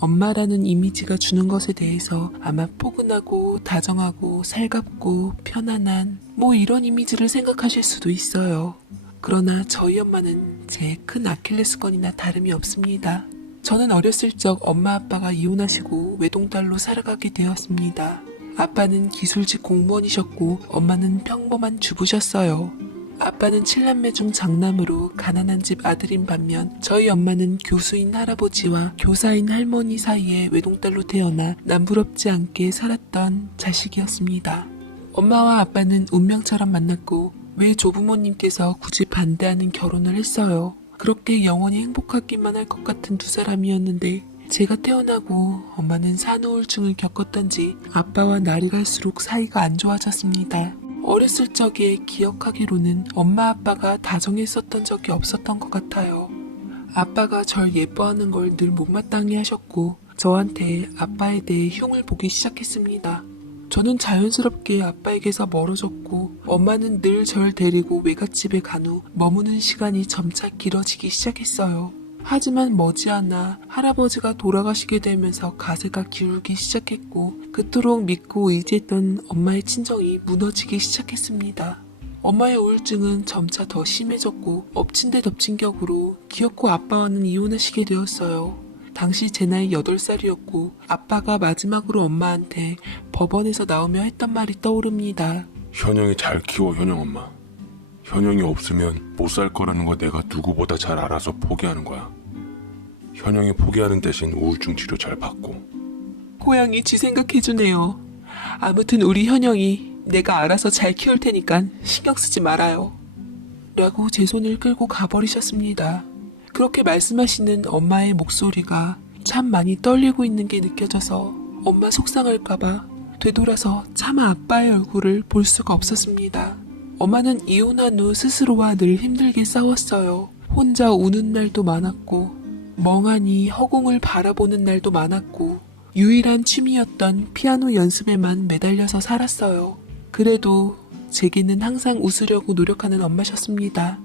엄마라는 이미지가 주는 것에 대해서 아마 포근하고 다정하고 살갑고 편안한 이런 이미지를 생각하실 수도 있어요. 그러나 저희 엄마는 제 큰 아킬레스건이나 다름이 없습니다. 저는 어렸을 적 엄마 아빠가 이혼하시고 외동딸로 살아가게 되었습니다. 아빠는 기술직 공무원이셨고 엄마는 평범한 주부셨어요. 아빠는 7남매 중 장남으로 가난한 집 아들인 반면 저희 엄마는 교수인 할아버지와 교사인 할머니 사이에 외동딸로 태어나 남부럽지 않게 살았던 자식이었습니다. 엄마와 아빠는 운명처럼 만났고 왜 조부모님께서 굳이 반대하는 결혼을 했어요. 그렇게 영원히 행복하기만 할 것 같은 두 사람이었는데 제가 태어나고 엄마는 산후우울증을 겪었던지 아빠와 날이 갈수록 사이가 안 좋아졌습니다. 어렸을 적에 기억하기로는 엄마 아빠가 다정했었던 적이 없었던 것 같아요. 아빠가 절 예뻐하는 걸 늘 못마땅해 하셨고 저한테 아빠에 대해 흉을 보기 시작했습니다. 저는 자연스럽게 아빠에게서 멀어졌고 엄마는 늘 절 데리고 외갓집에 간 후 머무는 시간이 점차 길어지기 시작했어요. 하지만 머지않아 할아버지가 돌아가시게 되면서 가세가 기울기 시작했고 그토록 믿고 의지했던 엄마의 친정이 무너지기 시작했습니다. 엄마의 우울증은 점차 더 심해졌고 엎친 데 덮친 격으로 기어코 아빠와는 이혼하시게 되었어요. 당시 제 나이 8살이었고 아빠가 마지막으로 엄마한테 법원에서 나오며 했던 말이 떠오릅니다. 현영이 잘 키워, 현영 엄마. 현영이 없으면 못 살 거라는 거 내가 누구보다 잘 알아서 포기하는 거야. 현영이 포기하는 대신 우울증 치료 잘 받고. 고양이 쥐 생각해주네요. 아무튼 우리 현영이 내가 알아서 잘 키울 테니까 신경 쓰지 말아요. 라고 제 손을 끌고 가버리셨습니다. 그렇게 말씀하시는 엄마의 목소리가 참 많이 떨리고 있는 게 느껴져서 엄마 속상할까봐 되돌아서 차마 아빠의 얼굴을 볼 수가 없었습니다. 엄마는 이혼한 후 스스로와 늘 힘들게 싸웠어요. 혼자 우는 날도 많았고 멍하니 허공을 바라보는 날도 많았고 유일한 취미였던 피아노 연습에만 매달려서 살았어요. 그래도 제게는 항상 웃으려고 노력하는 엄마셨습니다.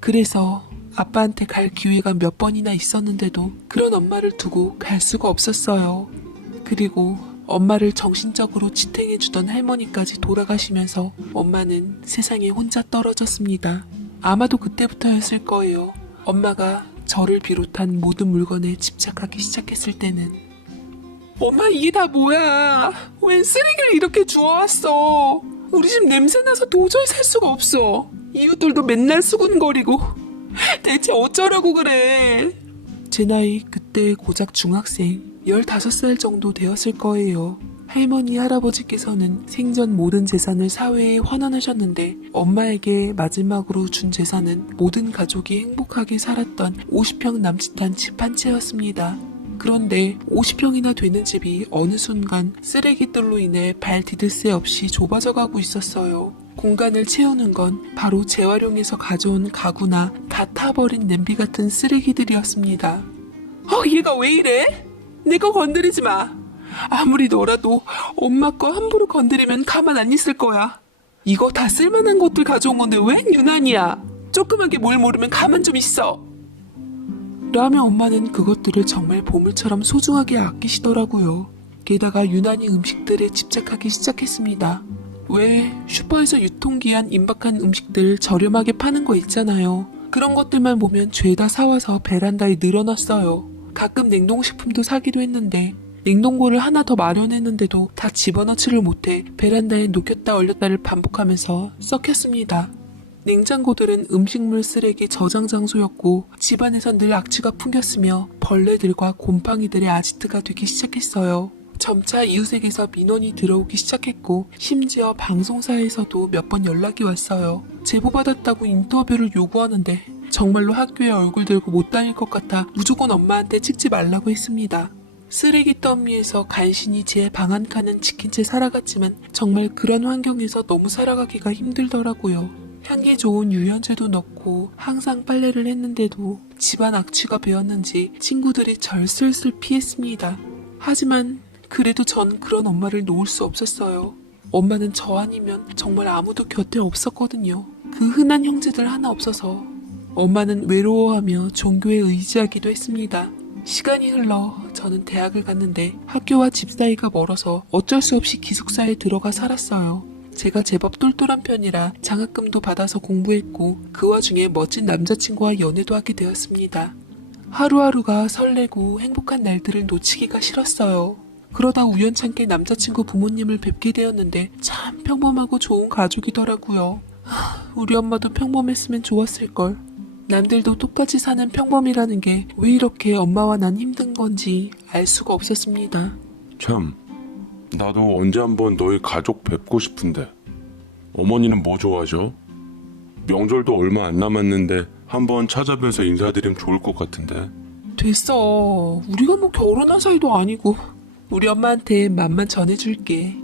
그래서 아빠한테 갈 기회가 몇 번이나 있었는데도 그런 엄마를 두고 갈 수가 없었어요. 그리고 엄마를 정신적으로 지탱해주던 할머니까지 돌아가시면서 엄마는 세상에 혼자 떨어졌습니다. 아마도 그때부터였을 거예요. 엄마가 저를 비롯한 모든 물건에 집착하기 시작했을 때는. 엄마 이게 다 뭐야? 웬 쓰레기를 이렇게 주워왔어? 우리 집 냄새나서 도저히 살 수가 없어. 이웃들도 맨날 수군거리고. 대체 어쩌라고 그래? 제 나이 그때 고작 중학생 15살 정도 되었을 거예요. 할머니 할아버지께서는 생전 모든 재산을 사회에 환원하셨는데 엄마에게 마지막으로 준 재산은 모든 가족이 행복하게 살았던 50평 남짓한 집 한 채였습니다. 그런데 50평이나 되는 집이 어느 순간 쓰레기들로 인해 발 디딜 새 없이 좁아져 가고 있었어요. 공간을 채우는 건 바로 재활용해서 가져온 가구나 다 타버린 냄비 같은 쓰레기들이었습니다. 얘가 왜 이래? 내 거 건드리지 마. 아무리 너라도 엄마 거 함부로 건드리면 가만 안 있을 거야. 이거 다 쓸만한 것들 가져온 건데 웬 유난이야. 조그맣게 뭘 모르면 가만 좀 있어. 라며 엄마는 그것들을 정말 보물처럼 소중하게 아끼시더라고요. 게다가 유난히 음식들에 집착하기 시작했습니다. 왜 슈퍼에서 유통기한 임박한 음식들 저렴하게 파는 거 있잖아요. 그런 것들만 보면 죄다 사와서 베란다에 늘어놨어요. 가끔 냉동식품도 사기도 했는데 냉동고를 하나 더 마련했는데도 다 집어넣지를 못해 베란다에 녹였다 얼렸다를 반복하면서 썩혔습니다. 냉장고들은 음식물 쓰레기 저장 장소였고 집안에선 늘 악취가 풍겼으며 벌레들과 곰팡이들의 아지트가 되기 시작했어요. 점차 이웃에게서 민원이 들어오기 시작했고 심지어 방송사에서도 몇 번 연락이 왔어요. 제보받았다고 인터뷰를 요구하는데 정말로 학교에 얼굴 들고 못 다닐 것 같아 무조건 엄마한테 찍지 말라고 했습니다. 쓰레기 더미에서 간신히 제 방 한 칸은 지킨 채 살아갔지만 정말 그런 환경에서 너무 살아가기가 힘들더라고요. 향기 좋은 유연제도 넣고 항상 빨래를 했는데도 집안 악취가 배었는지 친구들이 절 슬슬 피했습니다. 하지만 그래도 전 그런 엄마를 놓을 수 없었어요. 엄마는 저 아니면 정말 아무도 곁에 없었거든요. 그 흔한 형제들 하나 없어서 엄마는 외로워하며 종교에 의지하기도 했습니다. 시간이 흘러 저는 대학을 갔는데 학교와 집 사이가 멀어서 어쩔 수 없이 기숙사에 들어가 살았어요. 제가 제법 똘똘한 편이라 장학금도 받아서 공부했고 그 와중에 멋진 남자친구와 연애도 하게 되었습니다. 하루하루가 설레고 행복한 날들을 놓치기가 싫었어요. 그러다 우연찮게 남자친구 부모님을 뵙게 되었는데 참 평범하고 좋은 가족이더라고요. 우리 엄마도 평범했으면 좋았을걸. 남들도 똑같이 사는 평범이라는 게 왜 이렇게 엄마와 난 힘든 건지 알 수가 없었습니다. 참, 나도 언제 한번 너희 가족 뵙고 싶은데. 어머니는 뭐 좋아하죠? 명절도 얼마 안 남았는데 한번 찾아뵈서 인사드리면 좋을 것 같은데. 됐어. 우리가 뭐 결혼한 사이도 아니고. 우리 엄마한테 맘만 전해줄게.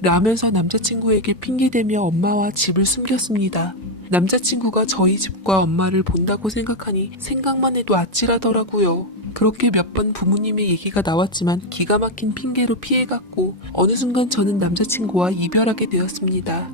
라면서 남자친구에게 핑계대며 엄마와 집을 숨겼습니다. 남자친구가 저희 집과 엄마를 본다고 생각하니 생각만 해도 아찔하더라고요. 그렇게 몇 번 부모님의 얘기가 나왔지만 기가 막힌 핑계로 피해갔고 어느 순간 저는 남자친구와 이별하게 되었습니다.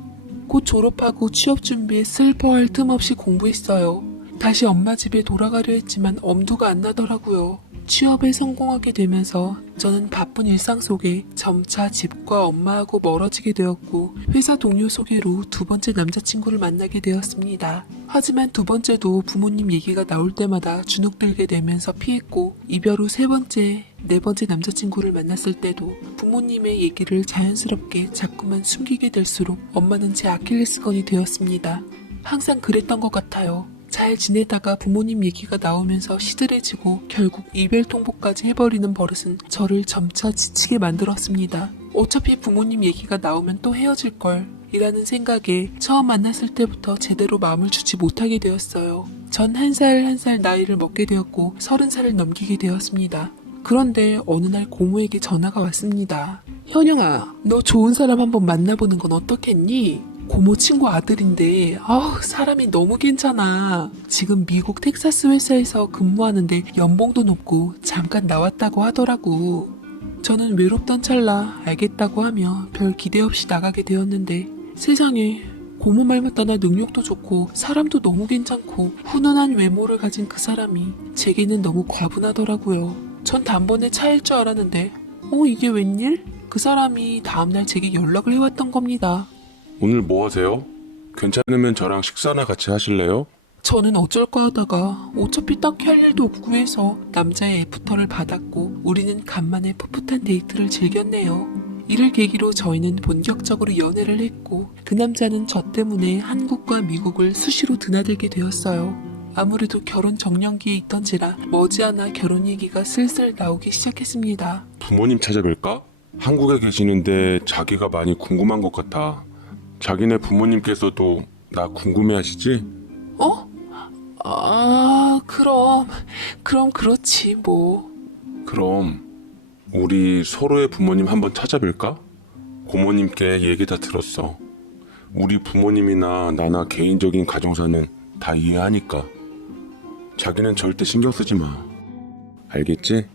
곧 졸업하고 취업 준비에 슬퍼할 틈 없이 공부했어요. 다시 엄마 집에 돌아가려 했지만 엄두가 안 나더라고요. 취업에 성공하게 되면서 저는 바쁜 일상 속에 점차 집과 엄마하고 멀어지게 되었고 회사 동료 소개로 두 번째 남자친구를 만나게 되었습니다. 하지만 두 번째도 부모님 얘기가 나올 때마다 주눅들게 되면서 피했고 이별 후 세 번째, 네 번째 남자친구를 만났을 때도 부모님의 얘기를 자연스럽게 자꾸만 숨기게 될수록 엄마는 제 아킬레스건이 되었습니다. 항상 그랬던 것 같아요. 잘 지내다가 부모님 얘기가 나오면서 시들해지고 결국 이별 통보까지 해버리는 버릇은 저를 점차 지치게 만들었습니다. 어차피 부모님 얘기가 나오면 또 헤어질걸 이라는 생각에 처음 만났을 때부터 제대로 마음을 주지 못하게 되었어요. 전 한 살 한 살 나이를 먹게 되었고 30살을 넘기게 되었습니다. 그런데 어느 날 고모에게 전화가 왔습니다. 현영아, 너 좋은 사람 한번 만나보는 건 어떻겠니? 고모 친구 아들인데 사람이 너무 괜찮아. 지금 미국 텍사스 회사에서 근무하는데 연봉도 높고 잠깐 나왔다고 하더라고. 저는 외롭던 찰나 알겠다고 하며 별 기대 없이 나가게 되었는데 세상에 고모 말만 따나 능력도 좋고 사람도 너무 괜찮고 훈훈한 외모를 가진 그 사람이 제게는 너무 과분하더라고요. 전 단번에 차일 줄 알았는데 이게 웬일? 그 사람이 다음날 제게 연락을 해왔던 겁니다. 오늘 뭐 하세요? 괜찮으면 저랑 식사나 같이 하실래요? 저는 어쩔까 하다가 어차피 딱히 할 일도 없고 해서 남자의 애프터를 받았고 우리는 간만에 풋풋한 데이트를 즐겼네요. 이를 계기로 저희는 본격적으로 연애를 했고 그 남자는 저 때문에 한국과 미국을 수시로 드나들게 되었어요. 아무래도 결혼 정년기에 있던지라 머지않아 결혼 얘기가 슬슬 나오기 시작했습니다. 부모님 찾아뵐까? 한국에 계시는데 자기가 많이 궁금한 것 같아. 자기네 부모님께서도 나 궁금해하시지? 그럼 그렇지 뭐. 그럼 우리 서로의 부모님 한번 찾아뵐까? 고모님께 얘기 다 들었어. 우리 부모님이나 나나 개인적인 가정사는 다 이해하니까. 자기는 절대 신경 쓰지 마. 알겠지?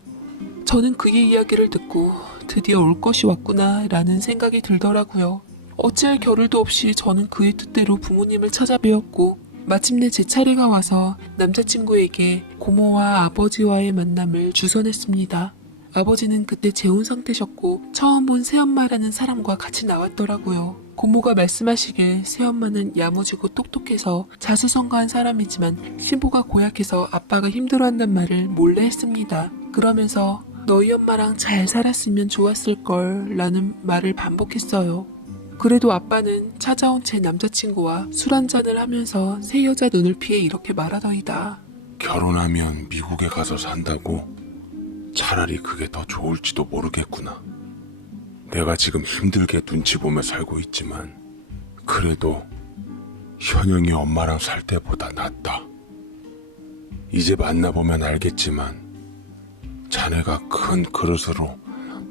저는 그의 이야기를 듣고 드디어 올 것이 왔구나 라는 생각이 들더라고요. 어찌할 겨를도 없이 저는 그의 뜻대로 부모님을 찾아뵈었고 마침내 제 차례가 와서 남자친구에게 고모와 아버지와의 만남을 주선했습니다. 아버지는 그때 재혼 상태셨고 처음 본 새엄마라는 사람과 같이 나왔더라고요. 고모가 말씀하시길 새엄마는 야무지고 똑똑해서 자수성가한 사람이지만 신부가 고약해서 아빠가 힘들어한단 말을 몰래 했습니다. 그러면서 너희 엄마랑 잘 살았으면 좋았을걸 라는 말을 반복했어요. 그래도 아빠는 찾아온 제 남자친구와 술 한잔을 하면서 새 여자 눈을 피해 이렇게 말하더이다. 결혼하면 미국에 가서 산다고? 차라리 그게 더 좋을지도 모르겠구나. 내가 지금 힘들게 눈치 보며 살고 있지만 그래도 현영이 엄마랑 살 때보다 낫다. 이제 만나보면 알겠지만 자네가 큰 그릇으로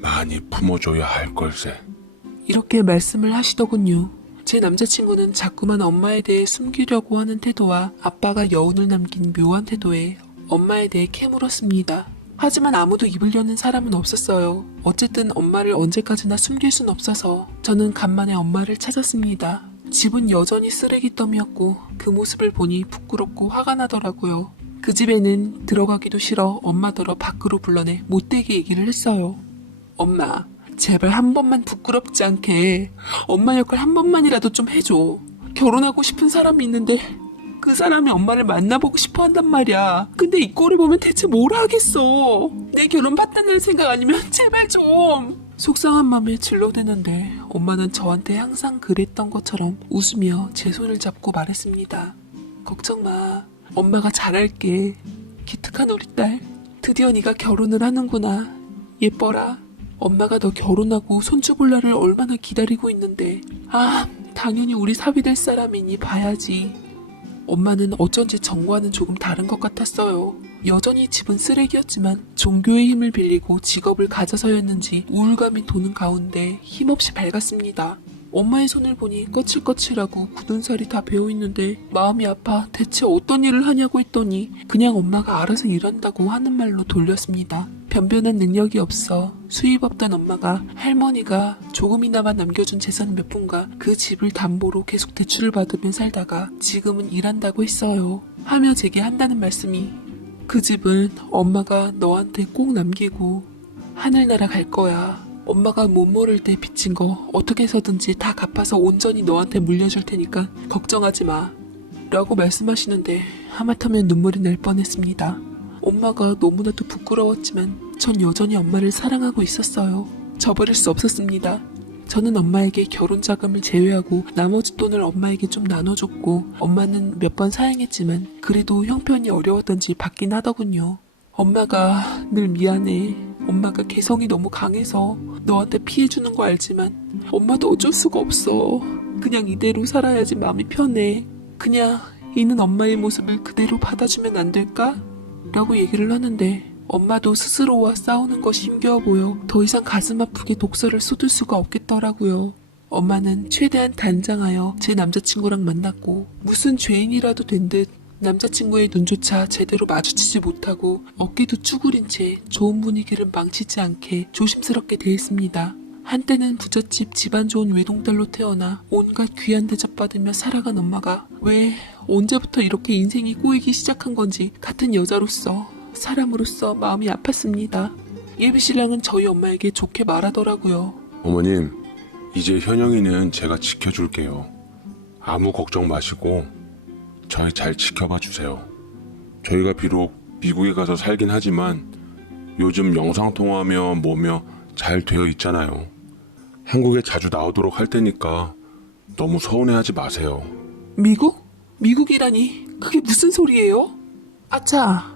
많이 품어줘야 할 걸세. 이렇게 말씀을 하시더군요. 제 남자친구는 자꾸만 엄마에 대해 숨기려고 하는 태도와 아빠가 여운을 남긴 묘한 태도에 엄마에 대해 캐물었습니다. 하지만 아무도 입을 여는 사람은 없었어요. 어쨌든 엄마를 언제까지나 숨길 순 없어서 저는 간만에 엄마를 찾았습니다. 집은 여전히 쓰레기더미였고 그 모습을 보니 부끄럽고 화가 나더라고요. 그 집에는 들어가기도 싫어 엄마더러 밖으로 불러내 못되게 얘기를 했어요. 엄마, 제발 한 번만 부끄럽지 않게 엄마 역할 한 번만이라도 좀 해줘. 결혼하고 싶은 사람이 있는데 그 사람이 엄마를 만나보고 싶어 한단 말이야. 근데 이 꼴을 보면 대체 뭘 하겠어. 내 결혼 파탄날 생각 아니면 제발 좀. 속상한 맘에 질러대는데 엄마는 저한테 항상 그랬던 것처럼 웃으며 제 손을 잡고 말했습니다. 걱정 마. 엄마가 잘할게. 기특한 우리 딸. 드디어 네가 결혼을 하는구나. 예뻐라. 엄마가 너 결혼하고 손주 볼 날을 얼마나 기다리고 있는데. 아, 당연히 우리 사위 될 사람이니 봐야지. 엄마는 어쩐지 전과는 조금 다른 것 같았어요. 여전히 집은 쓰레기였지만 종교의 힘을 빌리고 직업을 가져서였는지 우울감이 도는 가운데 힘없이 밝았습니다. 엄마의 손을 보니 거칠거칠하고 굳은 살이 다 배어있는데 마음이 아파 대체 어떤 일을 하냐고 했더니 그냥 엄마가 알아서 일한다고 하는 말로 돌렸습니다. 변변한 능력이 없어 수입 없던 엄마가 할머니가 조금이나마 남겨준 재산 몇 푼과 그 집을 담보로 계속 대출을 받으며 살다가 지금은 일한다고 했어요. 하며 제게 한다는 말씀이 그 집은 엄마가 너한테 꼭 남기고 하늘나라 갈 거야. 엄마가 못 모를 때 빚진 거 어떻게 해서든지 다 갚아서 온전히 너한테 물려줄 테니까 걱정하지 마. 라고 말씀하시는데 하마터면 눈물이 날 뻔했습니다. 엄마가 너무나도 부끄러웠지만 전 여전히 엄마를 사랑하고 있었어요. 저버릴 수 없었습니다. 저는 엄마에게 결혼 자금을 제외하고 나머지 돈을 엄마에게 좀 나눠줬고 엄마는 몇 번 사양했지만 그래도 형편이 어려웠던지 받긴 하더군요. 엄마가 늘 미안해. 엄마가 개성이 너무 강해서 너한테 피해주는 거 알지만 엄마도 어쩔 수가 없어. 그냥 이대로 살아야지 마음이 편해. 그냥 있는 엄마의 모습을 그대로 받아주면 안 될까? 라고 얘기를 하는데 엄마도 스스로와 싸우는 것이 힘겨워 보여 더 이상 가슴 아프게 독서를 쏟을 수가 없겠더라고요. 엄마는 최대한 단장하여 제 남자친구랑 만났고 무슨 죄인이라도 된 듯 남자친구의 눈조차 제대로 마주치지 못하고 어깨도 쭈그린 채 좋은 분위기를 망치지 않게 조심스럽게 대했습니다. 한때는 부잣집 집안 좋은 외동딸로 태어나 온갖 귀한 대접받으며 살아간 엄마가 왜 언제부터 이렇게 인생이 꼬이기 시작한 건지 같은 여자로서 사람으로서 마음이 아팠습니다. 예비신랑은 저희 엄마에게 좋게 말하더라고요. 어머님, 이제 현영이는 제가 지켜줄게요. 아무 걱정 마시고 저희 잘 지켜봐 주세요. 저희가 비록 미국에 가서 살긴 하지만 요즘 영상통화며 뭐며 잘 되어 있잖아요. 한국에 자주 나오도록 할 테니까 너무 서운해하지 마세요. 미국? 미국이라니 그게 무슨 소리예요? 아차!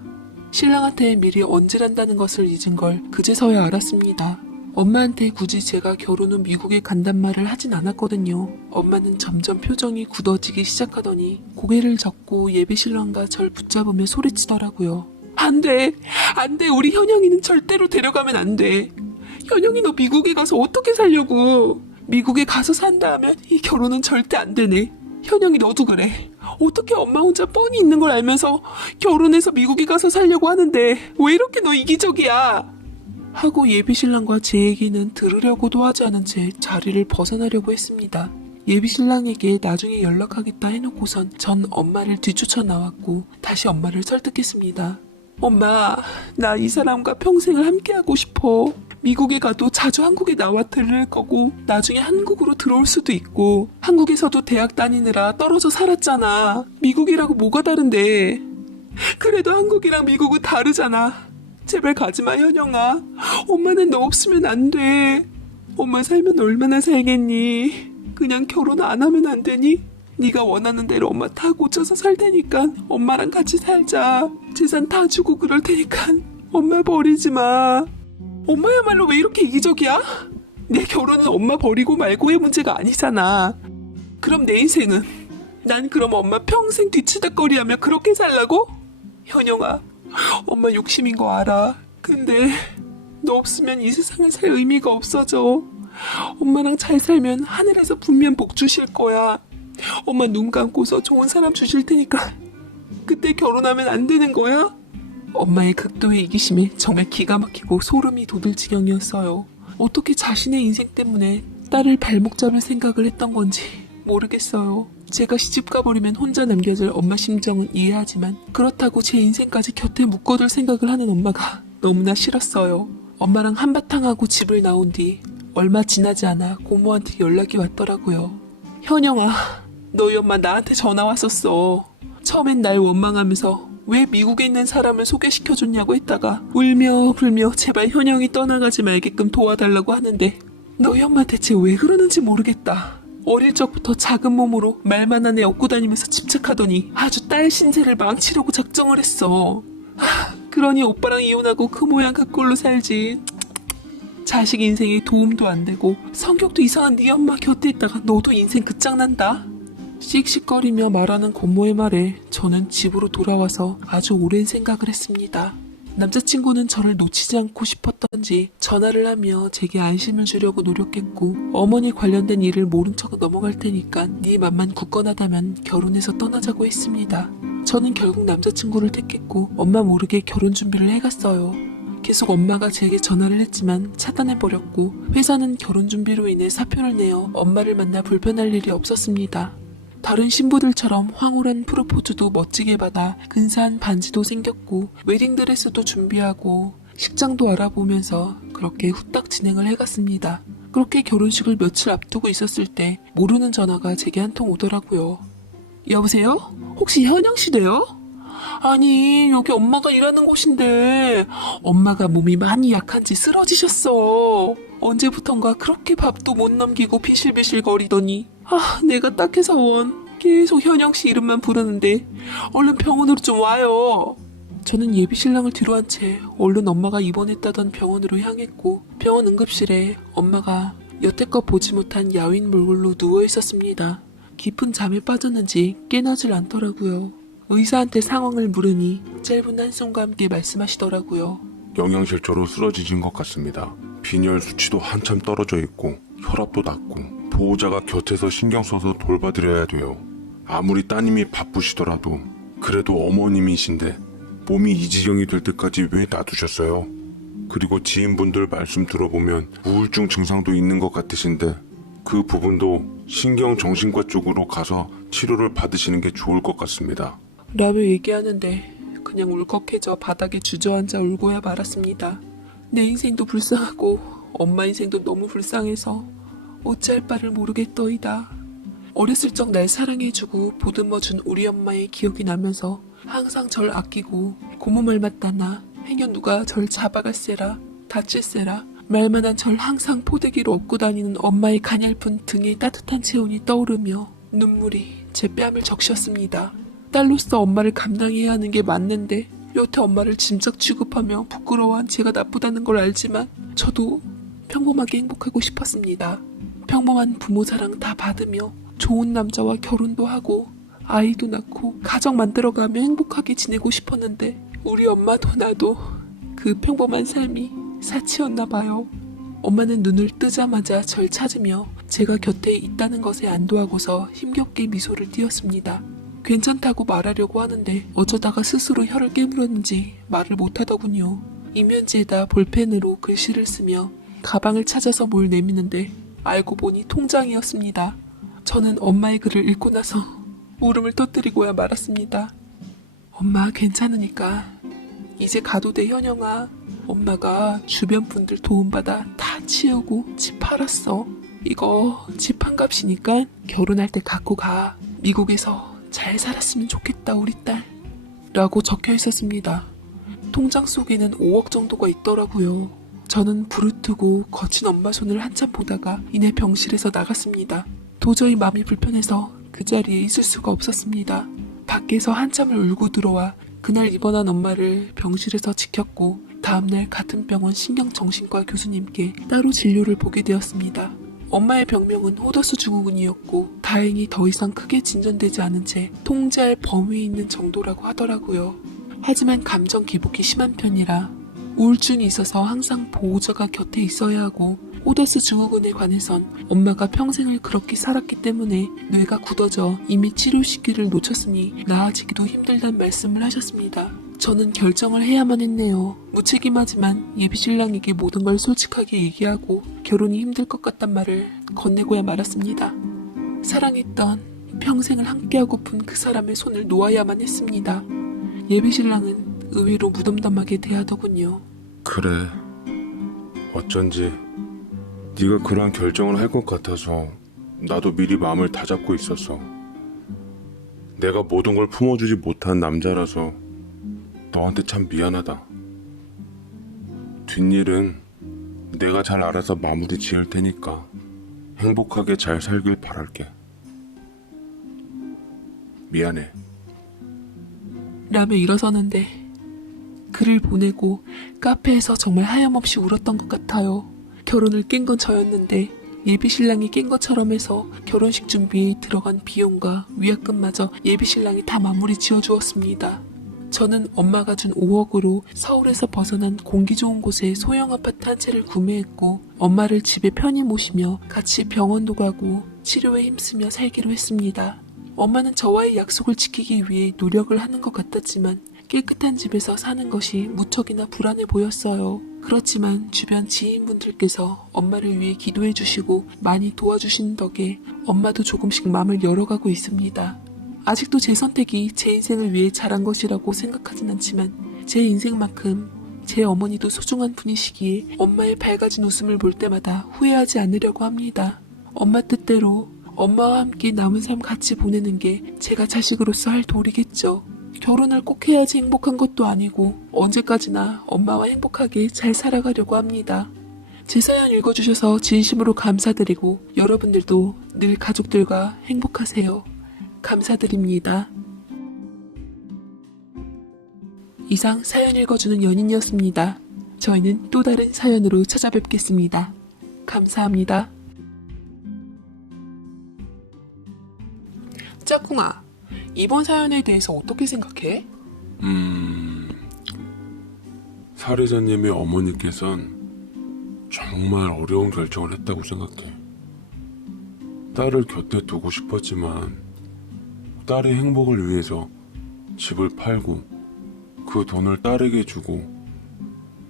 신랑한테 미리 언질한다는 것을 잊은 걸 그제서야 알았습니다. 엄마한테 굳이 제가 결혼 후 미국에 간단 말을 하진 않았거든요. 엄마는 점점 표정이 굳어지기 시작하더니 고개를 젓고 예비신랑과 절 붙잡으며 소리치더라고요. 안 돼! 안 돼! 우리 현영이는 절대로 데려가면 안 돼! 현영이 너 미국에 가서 어떻게 살려고! 미국에 가서 산다 하면 이 결혼은 절대 안 되네. 현영이 너도 그래. 어떻게 엄마 혼자 뻔히 있는 걸 알면서 결혼해서 미국에 가서 살려고 하는데 왜 이렇게 너 이기적이야? 하고 예비신랑과 제 얘기는 들으려고도 하지 않은 채 자리를 벗어나려고 했습니다. 예비신랑에게 나중에 연락하겠다 해놓고선 전 엄마를 뒤쫓아 나왔고 다시 엄마를 설득했습니다. 엄마, 나 이 사람과 평생을 함께하고 싶어. 미국에 가도 자주 한국에 나와 들를 거고 나중에 한국으로 들어올 수도 있고 한국에서도 대학 다니느라 떨어져 살았잖아. 미국이라고 뭐가 다른데. 그래도 한국이랑 미국은 다르잖아. 제발 가지마 현영아. 엄마는 너 없으면 안 돼. 엄마 살면 얼마나 살겠니? 그냥 결혼 안 하면 안 되니? 네가 원하는 대로 엄마 다 고쳐서 살 테니까 엄마랑 같이 살자. 재산 다 주고 그럴 테니까 엄마 버리지 마. 엄마야말로 왜 이렇게 이기적이야? 내 결혼은 엄마 버리고 말고의 문제가 아니잖아. 그럼 내 인생은? 난 그럼 엄마 평생 뒤치다꺼리하며 그렇게 살라고? 현영아, 엄마 욕심인 거 알아. 근데 너 없으면 이 세상에 살 의미가 없어져. 엄마랑 잘 살면 하늘에서 분명 복 주실 거야. 엄마 눈 감고서 좋은 사람 주실 테니까 그때 결혼하면 안 되는 거야? 엄마의 극도의 이기심에 정말 기가 막히고 소름이 돋을 지경이었어요. 어떻게 자신의 인생 때문에 딸을 발목 잡을 생각을 했던 건지 모르겠어요. 제가 시집 가버리면 혼자 남겨질 엄마 심정은 이해하지만 그렇다고 제 인생까지 곁에 묶어둘 생각을 하는 엄마가 너무나 싫었어요. 엄마랑 한바탕 하고 집을 나온 뒤 얼마 지나지 않아 고모한테 연락이 왔더라고요. 현영아, 너희 엄마 나한테 전화 왔었어. 처음엔 날 원망하면서 왜 미국에 있는 사람을 소개시켜줬냐고 했다가 울며 불며 제발 현영이 떠나가지 말게끔 도와달라고 하는데 너희 엄마 대체 왜 그러는지 모르겠다. 어릴 적부터 작은 몸으로 말만 한 애 업고 다니면서 집착하더니 아주 딸 신세를 망치려고 작정을 했어. 그러니 오빠랑 이혼하고 그 모양 그 꼴로 살지. 자식 인생에 도움도 안 되고 성격도 이상한 네 엄마 곁에 있다가 너도 인생 끝장난다. 씩씩거리며 말하는 고모의 말에 저는 집으로 돌아와서 아주 오랜 생각을 했습니다. 남자친구는 저를 놓치지 않고 싶었던지 전화를 하며 제게 안심을 주려고 노력했고 어머니 관련된 일을 모른 척 넘어갈 테니까 네 맘만 굳건하다면 결혼해서 떠나자고 했습니다. 저는 결국 남자친구를 택했고 엄마 모르게 결혼 준비를 해갔어요. 계속 엄마가 제게 전화를 했지만 차단해버렸고 회사는 결혼 준비로 인해 사표를 내어 엄마를 만나 불편할 일이 없었습니다. 다른 신부들처럼 황홀한 프로포즈도 멋지게 받아 근사한 반지도 생겼고 웨딩드레스도 준비하고 식장도 알아보면서 그렇게 후딱 진행을 해갔습니다. 그렇게 결혼식을 며칠 앞두고 있었을 때 모르는 전화가 제게 한 통 오더라고요. 여보세요? 혹시 현영씨네요? 아니 여기 엄마가 일하는 곳인데 엄마가 몸이 많이 약한지 쓰러지셨어. 언제부턴가 그렇게 밥도 못 넘기고 비실비실 거리더니 내가 딱해서 원 계속 현영씨 이름만 부르는데 얼른 병원으로 좀 와요. 저는 예비 신랑을 뒤로 한 채 얼른 엄마가 입원했다던 병원으로 향했고 병원 응급실에 엄마가 여태껏 보지 못한 야윈 몰골로 누워있었습니다. 깊은 잠에 빠졌는지 깨나질 않더라고요. 의사한테 상황을 물으니 짧은 한숨과 함께 말씀하시더라고요. 영양실조로 쓰러지신 것 같습니다. 빈혈 수치도 한참 떨어져 있고 혈압도 낮고 보호자가 곁에서 신경 써서 돌봐드려야 돼요. 아무리 따님이 바쁘시더라도 그래도 어머님이신데 몸이 이 지경이 될 때까지 왜 놔두셨어요? 그리고 지인분들 말씀 들어보면 우울증 증상도 있는 것 같으신데 그 부분도 신경정신과 쪽으로 가서 치료를 받으시는 게 좋을 것 같습니다. 라며 얘기하는데 그냥 울컥해져 바닥에 주저앉아 울고야 말았습니다. 내 인생도 불쌍하고 엄마 인생도 너무 불쌍해서 어찌할 바를 모르겠더이다. 어렸을 적 날 사랑해주고 보듬어준 우리 엄마의 기억이 나면서 항상 절 아끼고 고모 말 맞다나 행여 누가 절 잡아갈세라 다칠세라 말만한 절 항상 포대기로 업고 다니는 엄마의 가냘픈 등의 따뜻한 체온이 떠오르며 눈물이 제 뺨을 적셨습니다. 딸로서 엄마를 감당해야 하는 게 맞는데 여태 엄마를 짐작 취급하며 부끄러워한 제가 나쁘다는 걸 알지만 저도 평범하게 행복하고 싶었습니다. 평범한 부모 사랑 다 받으며 좋은 남자와 결혼도 하고 아이도 낳고 가정 만들어가며 행복하게 지내고 싶었는데 우리 엄마도 나도 그 평범한 삶이 사치였나 봐요. 엄마는 눈을 뜨자마자 절 찾으며 제가 곁에 있다는 것에 안도하고서 힘겹게 미소를 띄었습니다. 괜찮다고 말하려고 하는데 어쩌다가 스스로 혀를 깨물었는지 말을 못하더군요. 이면지에다 볼펜으로 글씨를 쓰며 가방을 찾아서 뭘 내미는데 알고 보니 통장이었습니다. 저는 엄마의 글을 읽고 나서 울음을 터뜨리고야 말았습니다. 엄마 괜찮으니까 이제 가도 돼 현영아. 엄마가 주변 분들 도움받아 다 치우고 집 팔았어. 이거 집 한 값이니까 결혼할 때 갖고 가. 미국에서 잘 살았으면 좋겠다 우리 딸. 라고 적혀 있었습니다. 통장 속에는 5억 정도가 있더라고요. 저는 부르트고 거친 엄마 손을 한참 보다가 이내 병실에서 나갔습니다. 도저히 마음이 불편해서 그 자리에 있을 수가 없었습니다. 밖에서 한참을 울고 들어와 그날 입원한 엄마를 병실에서 지켰고 다음날 같은 병원 신경정신과 교수님께 따로 진료를 보게 되었습니다. 엄마의 병명은 호더스 증후군이었고 다행히 더 이상 크게 진전되지 않은 채 통제할 범위에 있는 정도라고 하더라고요. 하지만 감정 기복이 심한 편이라 우울증이 있어서 항상 보호자가 곁에 있어야 하고 호더스 증후군에 관해선 엄마가 평생을 그렇게 살았기 때문에 뇌가 굳어져 이미 치료 시기를 놓쳤으니 나아지기도 힘들다는 말씀을 하셨습니다. 저는 결정을 해야만 했네요. 무책임하지만 예비신랑에게 모든 걸 솔직하게 얘기하고 결혼이 힘들 것 같단 말을 건네고야 말았습니다. 사랑했던 평생을 함께하고픈 그 사람의 손을 놓아야만 했습니다. 예비신랑은 의외로 무덤덤하게 대하더군요. 그래. 어쩐지 네가 그런 결정을 할 것 같아서 나도 미리 마음을 다잡고 있었어. 내가 모든 걸 품어주지 못한 남자라서 너한테 참 미안하다. 뒷일은 내가 잘 알아서 마무리 지을 테니까 행복하게 잘 살길 바랄게. 미안해. 라며 일어서는데 그를 보내고 카페에서 정말 하염없이 울었던 것 같아요. 결혼을 깬 건 저였는데 예비신랑이 깬 것처럼 해서 결혼식 준비에 들어간 비용과 위약금마저 예비신랑이 다 마무리 지어주었습니다. 저는 엄마가 준 5억으로 서울에서 벗어난 공기 좋은 곳에 소형 아파트 한 채를 구매했고 엄마를 집에 편히 모시며 같이 병원도 가고 치료에 힘쓰며 살기로 했습니다. 엄마는 저와의 약속을 지키기 위해 노력을 하는 것 같았지만 깨끗한 집에서 사는 것이 무척이나 불안해 보였어요. 그렇지만 주변 지인분들께서 엄마를 위해 기도해 주시고 많이 도와주신 덕에 엄마도 조금씩 마음을 열어가고 있습니다. 아직도 제 선택이 제 인생을 위해 잘한 것이라고 생각하진 않지만 제 인생만큼 제 어머니도 소중한 분이시기에 엄마의 밝아진 웃음을 볼 때마다 후회하지 않으려고 합니다. 엄마 뜻대로 엄마와 함께 남은 삶 같이 보내는 게 제가 자식으로서 할 도리겠죠. 결혼을 꼭 해야지 행복한 것도 아니고 언제까지나 엄마와 행복하게 잘 살아가려고 합니다. 제 사연 읽어주셔서 진심으로 감사드리고 여러분들도 늘 가족들과 행복하세요. 감사드립니다. 이상 사연 읽어주는 연인이었습니다. 저희는 또 다른 사연으로 찾아뵙겠습니다. 감사합니다. 짝꿍아, 이번 사연에 대해서 어떻게 생각해? 사례자님의 어머니께선 정말 어려운 결정을 했다고 생각해. 딸을 곁에 두고 싶었지만 딸의 행복을 위해서 집을 팔고 그 돈을 딸에게 주고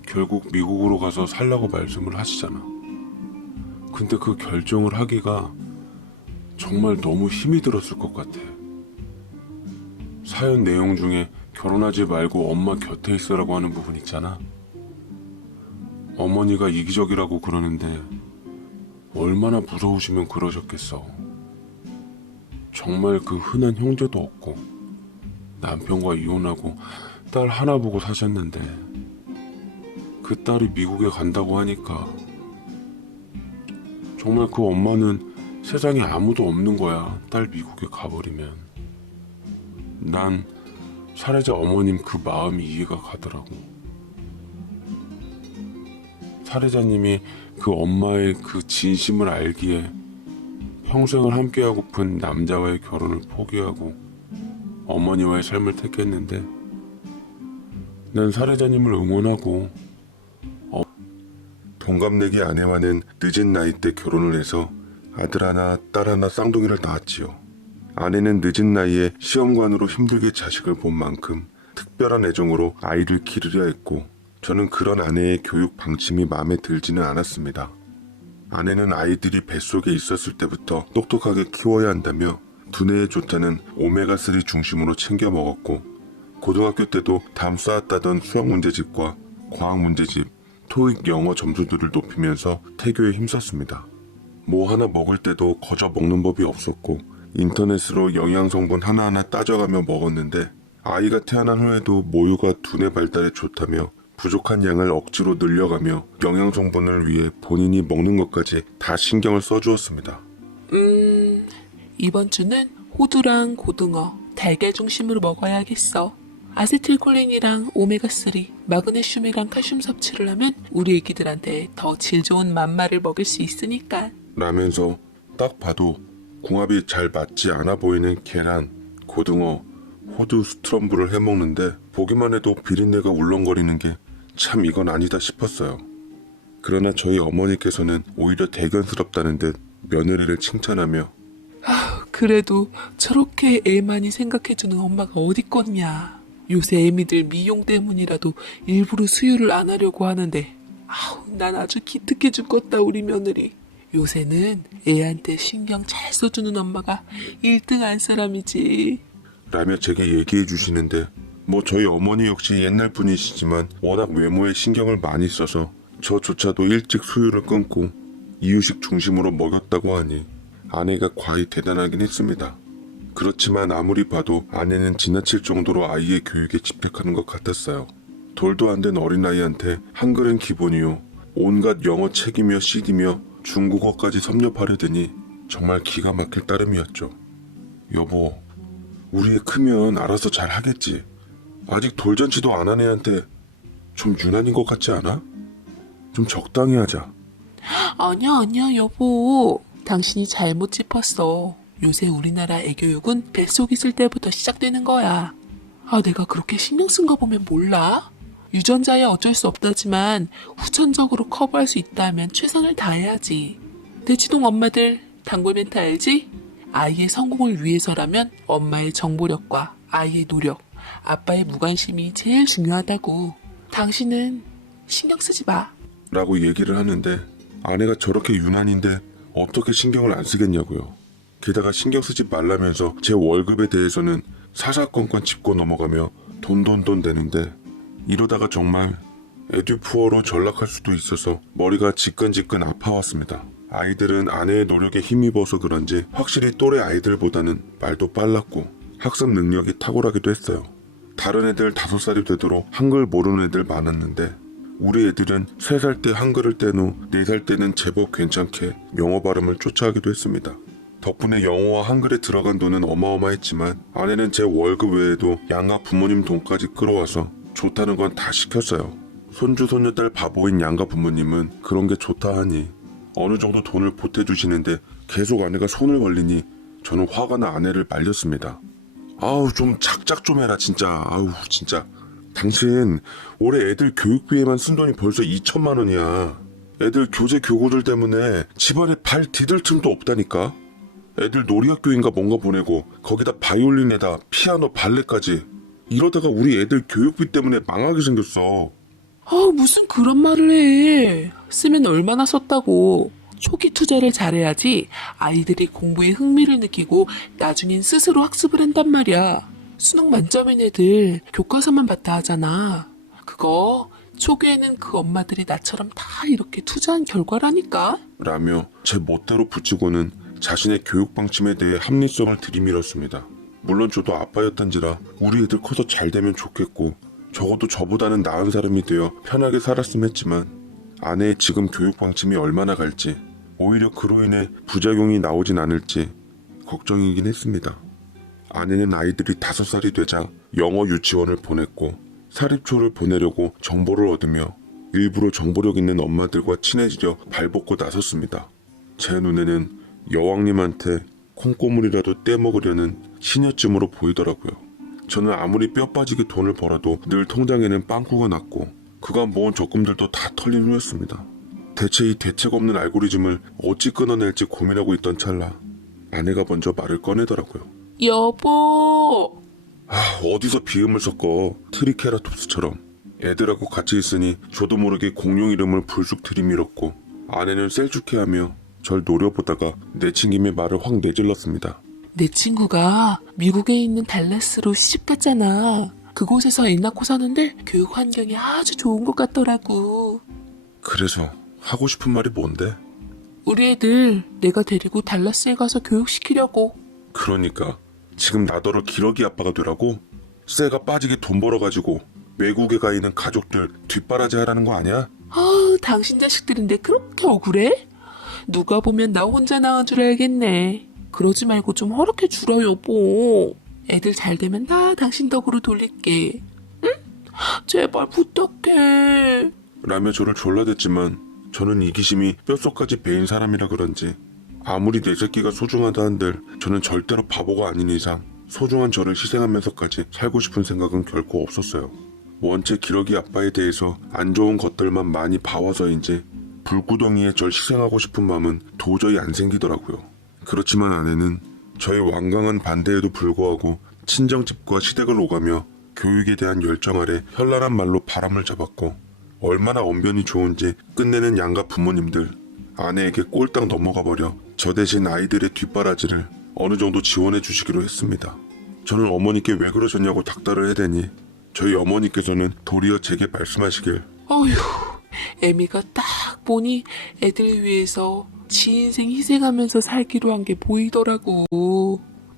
결국 미국으로 가서 살라고 말씀을 하시잖아. 근데 그 결정을 하기가 정말 너무 힘이 들었을 것 같아. 사연 내용 중에 결혼하지 말고 엄마 곁에 있으라고 하는 부분 있잖아. 어머니가 이기적이라고 그러는데 얼마나 무서우시면 그러셨겠어. 정말 그 흔한 형제도 없고 남편과 이혼하고 딸 하나 보고 사셨는데 그 딸이 미국에 간다고 하니까 정말 그 엄마는 세상에 아무도 없는 거야. 딸 미국에 가버리면. 난 사례자 어머님 그 마음이 이해가 가더라고. 사례자님이 그 엄마의 그 진심을 알기에 평생을 함께하고픈 남자와의 결혼을 포기하고 어머니와의 삶을 택했는데 난 사례자님을 응원하고 동갑내기 아내와는 늦은 나이 때 결혼을 해서 아들 하나 딸 하나 쌍둥이를 낳았지요. 아내는 늦은 나이에 시험관으로 힘들게 자식을 본 만큼 특별한 애정으로 아이를 기르려 했고 저는 그런 아내의 교육 방침이 마음에 들지는 않았습니다. 아내는 아이들이 뱃속에 있었을 때부터 똑똑하게 키워야 한다며 두뇌에 좋다는 오메가3 중심으로 챙겨 먹었고 고등학교 때도 담 쌓았다던 수학 문제집과 과학 문제집, 토익 영어 점수들을 높이면서 태교에 힘썼습니다. 뭐 하나 먹을 때도 거저 먹는 법이 없었고 인터넷으로 영양성분 하나하나 따져가며 먹었는데 아이가 태어난 후에도 모유가 두뇌 발달에 좋다며 부족한 양을 억지로 늘려가며 영양성분을 위해 본인이 먹는 것까지 다 신경을 써주었습니다. 이번 주는 호두랑 고등어, 달걀 중심으로 먹어야겠어. 아세틸콜린이랑 오메가3, 마그네슘이랑 칼슘 섭취를 하면 우리 애기들한테 더 질 좋은 맘마를 먹일 수 있으니까. 라면서 딱 봐도 궁합이 잘 맞지 않아 보이는 계란, 고등어, 호두 스트럼블을 해먹는데 보기만 해도 비린내가 울렁거리는 게 참 이건 아니다 싶었어요. 그러나 저희 어머니께서는 오히려 대견스럽다는 듯 며느리를 칭찬하며 그래도 저렇게 애 많이 생각해주는 엄마가 어딨겠냐. 요새 애미들 미용 때문이라도 일부러 수유를 안 하려고 하는데 난 아주 기특해 죽겠다 우리 며느리. 요새는 애한테 신경 잘 써주는 엄마가 1등 한 사람이지. 라며 제게 얘기해 주시는데 뭐 저희 어머니 역시 옛날 분이시지만 워낙 외모에 신경을 많이 써서 저조차도 일찍 수유를 끊고 이유식 중심으로 먹였다고 하니 아내가 과히 대단하긴 했습니다. 그렇지만 아무리 봐도 아내는 지나칠 정도로 아이의 교육에 집착하는 것 같았어요. 돌도 안 된 어린아이한테 한글은 기본이요. 온갖 영어 책이며 CD며 중국어까지 섭렵하려더니 정말 기가 막힐 따름이었죠. 여보, 우리 애 크면 알아서 잘 하겠지. 아직 돌잔치도 안 한 애한테 좀 유난인 것 같지 않아? 좀 적당히 하자. 아니야, 여보. 당신이 잘못 짚었어. 요새 우리나라 애교육은 뱃속 있을 때부터 시작되는 거야. 내가 그렇게 신경 쓴 거 보면 몰라? 유전자야 어쩔 수 없다지만 후천적으로 커버할 수 있다면 최선을 다해야지. 대치동 엄마들 단골 멘트 알지? 아이의 성공을 위해서라면 엄마의 정보력과 아이의 노력, 아빠의 무관심이 제일 중요하다고. 당신은 신경 쓰지 마. 라고 얘기를 하는데 아내가 저렇게 유난인데 어떻게 신경을 안 쓰겠냐고요. 게다가 신경 쓰지 말라면서 제 월급에 대해서는 사사건건 짚고 넘어가며 돈 대는데 이러다가 정말 에듀푸어로 전락할 수도 있어서 머리가 지끈지끈 아파왔습니다. 아이들은 아내의 노력에 힘입어서 그런지 확실히 또래 아이들보다는 말도 빨랐고 학습 능력이 탁월하기도 했어요. 다른 애들 5살이 되도록 한글 모르는 애들 많았는데 우리 애들은 3살 때 한글을 뗀 후 4살 때는 제법 괜찮게 영어 발음을 쫓아하기도 했습니다. 덕분에 영어와 한글에 들어간 돈은 어마어마했지만 아내는 제 월급 외에도 양가 부모님 돈까지 끌어와서 좋다는 건 다 시켰어요. 손주 손녀딸 바보인 양가 부모님은 그런 게 좋다 하니 어느 정도 돈을 보태주시는데 계속 아내가 손을 벌리니 저는 화가 나 아내를 말렸습니다. 아우 좀 작작 좀 해라 진짜. 아우 진짜. 당신 올해 애들 교육비에만 쓴 돈이 벌써 2천만 원이야. 애들 교재 교구들 때문에 집안에 발 디딜 틈도 없다니까. 애들 놀이학교인가 뭔가 보내고 거기다 바이올린에다 피아노 발레까지. 이러다가 우리 애들 교육비 때문에 망하게 생겼어. 무슨 그런 말을 해. 쓰면 얼마나 썼다고. 초기 투자를 잘해야지 아이들이 공부에 흥미를 느끼고 나중엔 스스로 학습을 한단 말이야. 수능 만점인 애들 교과서만 봤다 하잖아. 그거 초기에는 그 엄마들이 나처럼 다 이렇게 투자한 결과라니까. 라며 제 멋대로 붙이고는 자신의 교육 방침에 대해 합리성을 들이밀었습니다. 물론 저도 아빠였던지라 우리 애들 커서 잘 되면 좋겠고 적어도 저보다는 나은 사람이 되어 편하게 살았으면 했지만 아내의 지금 교육 방침이 얼마나 갈지 오히려 그로 인해 부작용이 나오진 않을지 걱정이긴 했습니다. 아내는 아이들이 5살이 되자 영어 유치원을 보냈고 사립초를 보내려고 정보를 얻으며 일부러 정보력 있는 엄마들과 친해지려 발벗고 나섰습니다. 제 눈에는 여왕님한테 콩고물이라도 떼먹으려는 시녀쯤으로 보이더라고요. 저는 아무리 뼈 빠지게 돈을 벌어도 늘 통장에는 빵꾸가 났고 그간 모은 적금들도 다 털린 후였습니다. 대체 이 대책 없는 알고리즘을 어찌 끊어낼지 고민하고 있던 찰나 아내가 먼저 말을 꺼내더라고요. 여보. 어디서 비음을 섞어. 트리케라톱스처럼. 애들하고 같이 있으니 저도 모르게 공룡 이름을 불쑥 들이밀었고 아내는 셀쭉해하며 절 노려보다가 내친 김에 말을 확 내질렀습니다. 내 친구가 미국에 있는 달라스로 시집갔잖아. 그곳에서 애 낳고 사는데 교육 환경이 아주 좋은 것 같더라고. 그래서 하고 싶은 말이 뭔데? 우리 애들 내가 데리고 달라스에 가서 교육시키려고. 그러니까 지금 나더러 기러기 아빠가 되라고? 쇠가 빠지게 돈 벌어가지고 외국에 가 있는 가족들 뒷바라지 하라는 거 아니야? 당신 자식들인데 그렇게 억울해? 누가 보면 나 혼자 낳은 줄 알겠네. 그러지 말고 좀 허락해 주라 여보. 애들 잘 되면 나 당신 덕으로 돌릴게. 응? 제발 부탁해. 라며 저를 졸라댔지만 저는 이기심이 뼛속까지 배인 사람이라 그런지 아무리 내 새끼가 소중하다 한들 저는 절대로 바보가 아닌 이상 소중한 저를 희생하면서까지 살고 싶은 생각은 결코 없었어요. 원체 기러기 아빠에 대해서 안 좋은 것들만 많이 봐와서인지 불구덩이에 절 희생하고 싶은 마음은 도저히 안 생기더라고요. 그렇지만 아내는 저의 완강한 반대에도 불구하고 친정집과 시댁을 오가며 교육에 대한 열정 아래 현란한 말로 바람을 잡았고 얼마나 언변이 좋은지 끝내는 양가 부모님들 아내에게 꼴딱 넘어가 버려 저 대신 아이들의 뒷바라지를 어느 정도 지원해 주시기로 했습니다. 저는 어머니께 왜 그러셨냐고 닥달을 해대니 저희 어머니께서는 도리어 제게 말씀하시길 어휴, 애미가 딱 보니 애들 위해서 지 인생 희생하면서 살기로 한 게 보이더라고.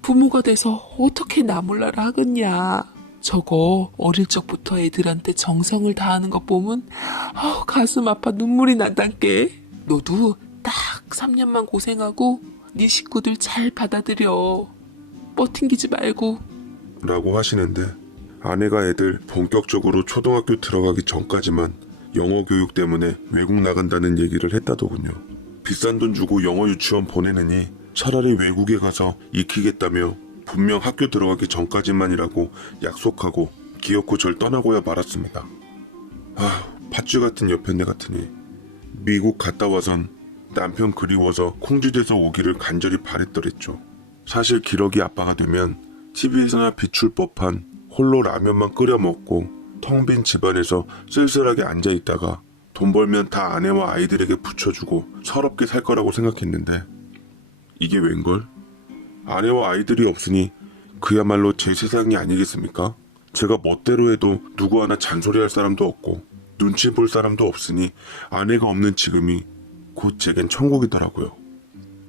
부모가 돼서 어떻게 나 몰라라 하겠냐. 저거 어릴 적부터 애들한테 정성을 다하는 것 보면 가슴 아파 눈물이 난단께. 너도 딱 3년만 고생하고 네 식구들 잘 받아들여. 뻗팅기지 말고. 라고 하시는데 아내가 애들 본격적으로 초등학교 들어가기 전까지만 영어 교육 때문에 외국 나간다는 얘기를 했다더군요. 비싼 돈 주고 영어 유치원 보내느니 차라리 외국에 가서 익히겠다며 분명 학교 들어가기 전까지만이라고 약속하고 기어코 절 떠나고야 말았습니다. 팥쥐 같은 여편네 같으니 미국 갔다 와선 남편 그리워서 콩쥐돼서 오기를 간절히 바랬더랬죠. 사실 기러기 아빠가 되면 TV에서나 비출 법한 홀로 라면만 끓여 먹고 텅 빈 집안에서 쓸쓸하게 앉아있다가 돈 벌면 다 아내와 아이들에게 붙여주고 서럽게 살 거라고 생각했는데 이게 웬걸? 아내와 아이들이 없으니 그야말로 제 세상이 아니겠습니까? 제가 멋대로 해도 누구 하나 잔소리할 사람도 없고 눈치 볼 사람도 없으니 아내가 없는 지금이 곧 제겐 천국이더라고요.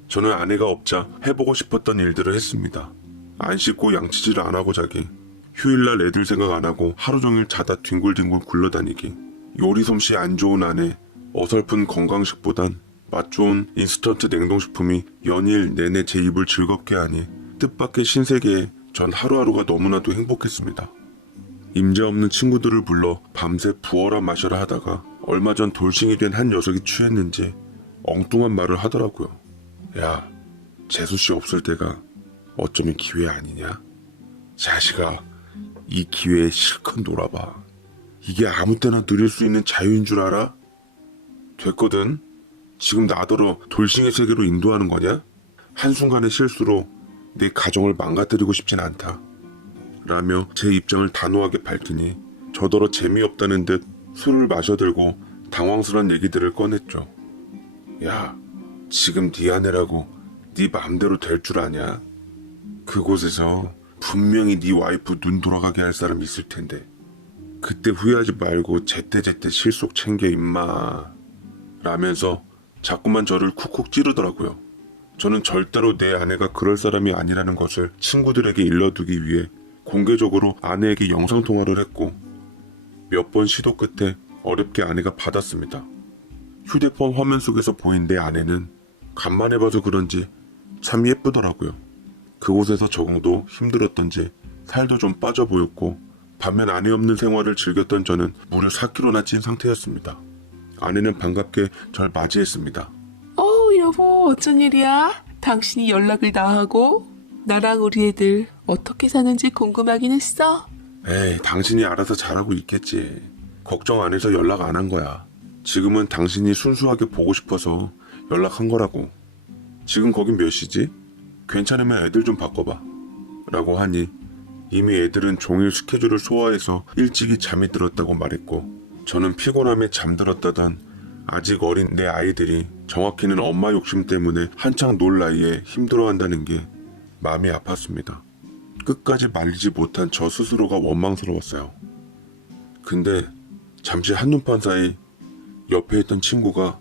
저는 아내가 없자 해보고 싶었던 일들을 했습니다. 안 씻고 양치질 안 하고 자기, 휴일날 애들 생각 안 하고 하루 종일 자다 뒹굴뒹굴 굴러다니기, 요리 솜씨 안 좋은 아내, 어설픈 건강식보단 맛 좋은 인스턴트 냉동식품이 연일 내내 제 입을 즐겁게 하니 뜻밖의 신세계에 전 하루하루가 너무나도 행복했습니다. 임자 없는 친구들을 불러 밤새 부어라 마셔라 하다가 얼마 전 돌싱이 된 한 녀석이 취했는지 엉뚱한 말을 하더라고요. 야, 재수씨 없을 때가 어쩌면 기회 아니냐? 자식아, 이 기회에 실컷 놀아봐. 이게 아무 때나 누릴 수 있는 자유인 줄 알아? 됐거든. 지금 나더러 돌싱의 세계로 인도하는 거냐? 한순간의 실수로 내 가정을 망가뜨리고 싶진 않다. 라며 제 입장을 단호하게 밝히니 저더러 재미없다는 듯 술을 마셔들고 당황스러운 얘기들을 꺼냈죠. 야, 지금 네 아내라고 네 맘대로 될 줄 아냐? 그곳에서 분명히 네 와이프 눈 돌아가게 할 사람 있을 텐데 그때 후회하지 말고 제때제때 실속 챙겨 임마. 라면서 자꾸만 저를 쿡쿡 찌르더라고요. 저는 절대로 내 아내가 그럴 사람이 아니라는 것을 친구들에게 일러두기 위해 공개적으로 아내에게 영상통화를 했고 몇 번 시도 끝에 어렵게 아내가 받았습니다. 휴대폰 화면 속에서 보인 내 아내는 간만에 봐서 그런지 참 예쁘더라고요. 그곳에서 적응도 힘들었던지 살도 좀 빠져 보였고 반면 아내 없는 생활을 즐겼던 저는 무려 4kg나 찐 상태였습니다. 아내는 반갑게 절 맞이했습니다. 여보, 어쩐 일이야? 당신이 연락을 다 하고 나랑 우리 애들 어떻게 사는지 궁금하긴 했어. 에이, 당신이 알아서 잘하고 있겠지. 걱정 안 해서 연락 안 한 거야. 지금은 당신이 순수하게 보고 싶어서 연락한 거라고. 지금 거긴 몇 시지? 괜찮으면 애들 좀 바꿔봐. 라고 하니 이미 애들은 종일 스케줄을 소화해서 일찍이 잠이 들었다고 말했고 저는 피곤함에 잠들었다던 아직 어린 내 아이들이 정확히는 엄마 욕심 때문에 한창 놀 나이에 힘들어한다는 게 마음이 아팠습니다. 끝까지 말리지 못한 저 스스로가 원망스러웠어요. 근데 잠시 한눈판 사이 옆에 있던 친구가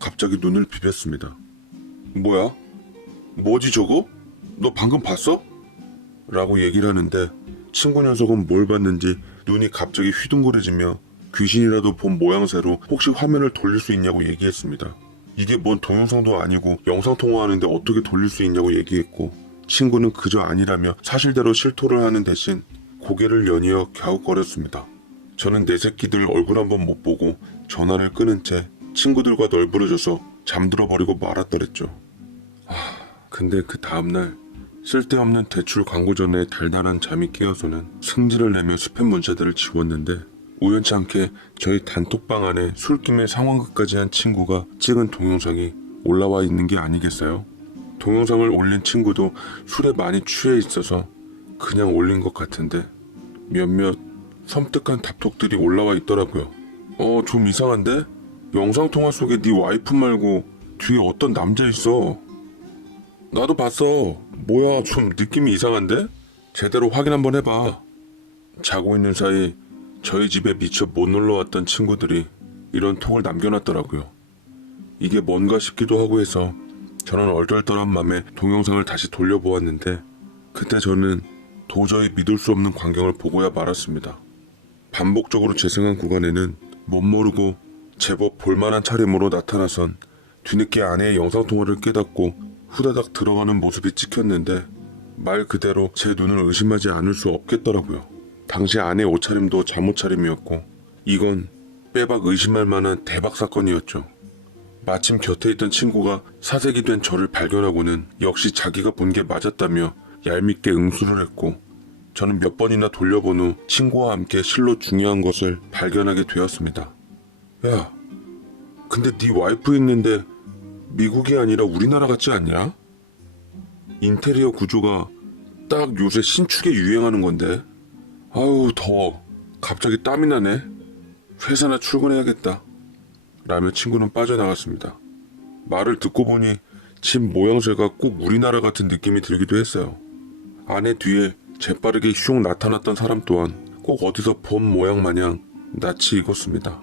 갑자기 눈을 비볐습니다. 뭐야? 뭐지 저거? 너 방금 봤어? 라고 얘기를 하는데 친구 녀석은 뭘 봤는지 눈이 갑자기 휘둥그레지며 귀신이라도 본 모양새로 혹시 화면을 돌릴 수 있냐고 얘기했습니다. 이게 뭔 동영상도 아니고 영상통화하는데 어떻게 돌릴 수 있냐고 얘기했고 친구는 그저 아니라며 사실대로 실토를 하는 대신 고개를 연이어 갸웃거렸습니다. 저는 내 새끼들 얼굴 한번 못 보고 전화를 끊은 채 친구들과 널브러져서 잠들어 버리고 말았더랬죠. 근데 그 다음날 쓸데없는 대출 광고 전에 달달한 잠이 깨어서는 승질을 내며 스팸 문자들을 지웠는데 우연치 않게 저희 단톡방 안에 술김에 상황극까지 한 친구가 찍은 동영상이 올라와 있는 게 아니겠어요? 동영상을 올린 친구도 술에 많이 취해 있어서 그냥 올린 것 같은데 몇몇 섬뜩한 답톡들이 올라와 있더라고요. 좀 이상한데? 영상통화 속에 네 와이프 말고 뒤에 어떤 남자 있어. 나도 봤어. 뭐야, 좀 느낌이 이상한데? 제대로 확인 한번 해봐. 자고 있는 사이 저희 집에 미처 못 놀러 왔던 친구들이 이런 톡을 남겨놨더라고요. 이게 뭔가 싶기도 하고 해서 저는 얼떨떨한 맘에 동영상을 다시 돌려보았는데 그때 저는 도저히 믿을 수 없는 광경을 보고야 말았습니다. 반복적으로 재생한 구간에는 못 모르고 제법 볼만한 차림으로 나타나선 뒤늦게 아내의 영상통화를 깨닫고 후다닥 들어가는 모습이 찍혔는데 말 그대로 제 눈을 의심하지 않을 수 없겠더라고요. 당시 아내의 옷차림도 잠옷차림이었고 이건 빼박 의심할 만한 대박 사건이었죠. 마침 곁에 있던 친구가 사색이 된 저를 발견하고는 역시 자기가 본 게 맞았다며 얄밉게 응수를 했고 저는 몇 번이나 돌려본 후 친구와 함께 실로 중요한 것을 발견하게 되었습니다. 야, 근데 네 와이프 있는데 미국이 아니라 우리나라 같지 않냐? 인테리어 구조가 딱 요새 신축에 유행하는 건데. 아유 더워. 갑자기 땀이 나네. 회사나 출근해야겠다. 라며 친구는 빠져나갔습니다. 말을 듣고 보니 집 모양새가 꼭 우리나라 같은 느낌이 들기도 했어요. 아내 뒤에 재빠르게 슝 나타났던 사람 또한 꼭 어디서 본 모양 마냥 낯이 익었습니다.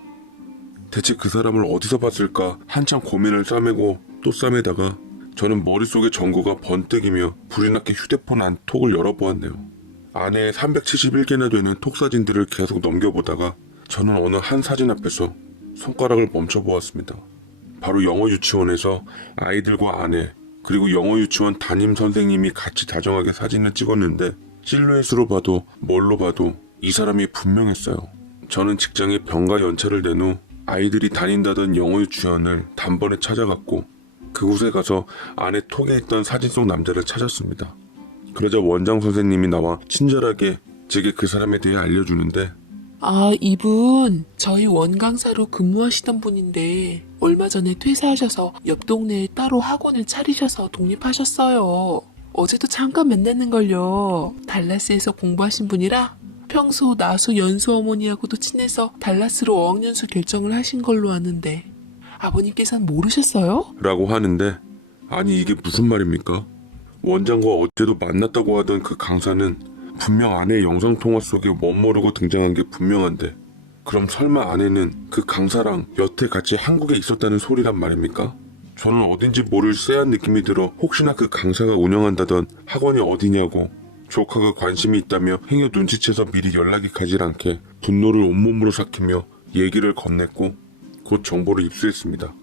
대체 그 사람을 어디서 봤을까 한참 고민을 싸매고 또 싸매다가 저는 머릿속에 전구가 번뜩이며 불이 났게 휴대폰 안 톡을 열어보았네요. 아내의 371개나 되는 톡 사진들을 계속 넘겨보다가 저는 어느 한 사진 앞에서 손가락을 멈춰보았습니다. 바로 영어 유치원에서 아이들과 아내 그리고 영어 유치원 담임 선생님이 같이 다정하게 사진을 찍었는데 실루엣으로 봐도 뭘로 봐도 이 사람이 분명했어요. 저는 직장에 병가 연차를 낸 후 아이들이 다닌다던 영어 유치원을 단번에 찾아갔고 그곳에 가서 아내 톡에 있던 사진 속 남자를 찾았습니다. 그러자 원장 선생님이 나와 친절하게 제게 그 사람에 대해 알려주는데 아, 이분 저희 원강사로 근무하시던 분인데 얼마 전에 퇴사하셔서 옆 동네에 따로 학원을 차리셔서 독립하셨어요. 어제도 잠깐 만났는걸요. 달라스에서 공부하신 분이라 평소 나수 연수 어머니하고도 친해서 달라스로 어학연수 결정을 하신 걸로 아는데 아버님께서는 모르셨어요? 라고 하는데 아니 이게 무슨 말입니까? 원장과 어제도 만났다고 하던 그 강사는 분명 아내의 영상통화 속에 멋모르고 등장한 게 분명한데 그럼 설마 아내는 그 강사랑 여태 같이 한국에 있었다는 소리란 말입니까? 저는 어딘지 모를 쎄한 느낌이 들어 혹시나 그 강사가 운영한다던 학원이 어디냐고 조카가 관심이 있다며 행여 눈치채서 미리 연락이 가질 않게 분노를 온몸으로 삭히며 얘기를 건넸고 곧 정보를 입수했습니다.